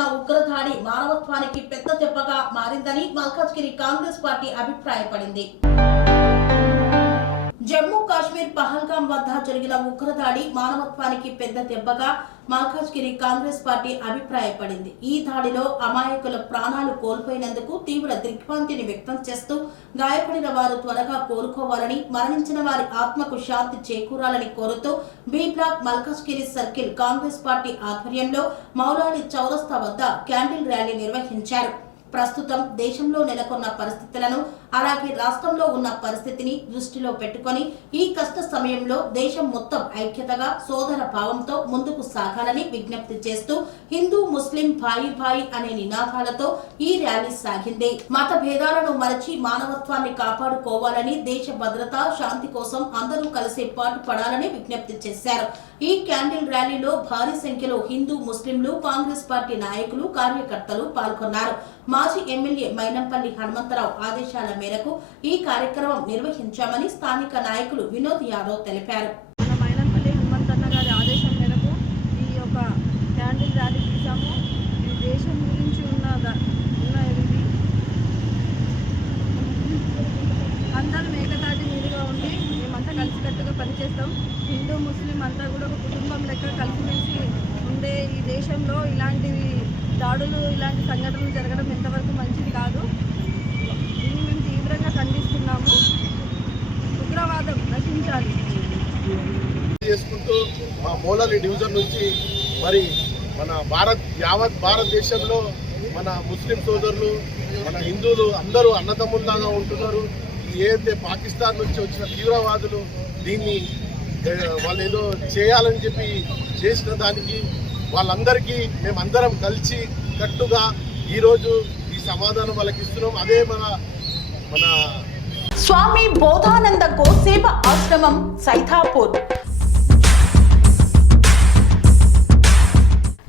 జరిగిన ఉగ్రదాడి మానవత్వానికి పెద్ద దెబ్బగా మారిందని మల్కాజ్గిరి కాంగ్రెస్ పార్టీ అభిప్రాయపడింది. జమ్మూ కాశ్మీర్ పహల్గాం వద్ద జరిగిన ఉగ్రదాడి మానవత్వానికి పెద్ద దెబ్బగా మల్కాజ్గిరి కాంగ్రెస్ పార్టీ అభిప్రాయపడింది. ఈ దాడిలో అమాయకుల ప్రాణాలు కోల్పోయినందుకు తీవ్ర దిగ్భ్రాంతిని వ్యక్తం చేస్తూ గాయపడిన వారు త్వరగా కోలుకోవాలని మరణించిన వారి ఆత్మకు శాంతి చేకూరాలని కోరుతూ B block Malkajgiri circle Congress party ఆధ్వర్యంలో మౌలాలి చౌరస్తా వద్ద క్యాండిల్ ర్యాలీ నిర్వహించారు. ప్రస్తుతం దేశంలో నెలకొన్న పరిస్థితులను అలాగే రాష్ట్రంలో ఉన్న పరిస్థితిని దృష్టిలో పెట్టుకొని ఈ కష్ట సమయంలో దేశం మొత్తం ఐక్యతగా సోదర భావంతో ముందుకు సాగాలని విజ్ఞప్తి చేస్తూ హిందూ ముస్లిం భాయి భాయి అనే నినాదాలతో ఈ ర్యాలీ సాగింది. మత భేదాలను మరచి మానవత్వాన్ని కాపాడుకోవాలని దేశ భద్రత శాంతి కోసం అందరూ కలిసి పాటు పడాలని విజ్ఞప్తి చేశారు. ఈ క్యాండిల్ ర్యాలీలో భారీ సంఖ్యలో హిందూ ముస్లింలు కాంగ్రెస్ పార్టీ నాయకులు కార్యకర్తలు పాల్గొన్నారు. మాజీ ఎమ్మెల్యే మైనంపల్లి హనుమంతరావు ఆదేశాల మేరకు ఈ కార్యక్రమం నిర్వహించామని స్థానిక నాయకులు వినోద్ యాదవ్ తెలిపారు. మన మైనంపల్లి హనుమంతన్న గారి ఆదేశం మేరకు ఈ యొక్క క్యాండిల్ ర్యాలీ తీసాము. ఈ దేశం గురించి ఉన్న ఉన్న ఇది అందరం ఏకతాటి మీదుగా ఉండి మేమంతా కలిసికట్టుగా పనిచేస్తాం. హిందూ ముస్లిం అంతా కూడా ఒక కుటుంబం లెక్క కలిసిమెలిసి ఉండే ఈ దేశంలో ఇలాంటివి దాడులు ఇలాంటి సంఘటనలు జరగడం ఎంతవరకు మంచిది కాదు. దీన్ని మేము తీవ్రంగా ఖండిస్తున్నాము. ఉగ్రవాదం నశించాలి. చేసుకుంటూ మా మోలలి డివిజన్ నుంచి మరి మన భారత్ యావత్ భారతదేశంలో మన ముస్లిం సోదరులు మన హిందువులు అందరూ అన్నదమ్ముల్లాగా ఉంటున్నారు. ఏదైతే పాకిస్తాన్ నుంచి వచ్చిన తీవ్రవాదులు దీన్ని వాళ్ళు ఏదో చేయాలని చెప్పి చేసిన దానికి వాళ్ళందరికీ మేమందరం కలిసి కట్టుగా ఈరోజు ఈ సమాధానం వాళ్ళకి ఇస్తున్నాం అదే మన మన స్వామి బోధానంద గోసేవ ఆశ్రమం సైథాపూర్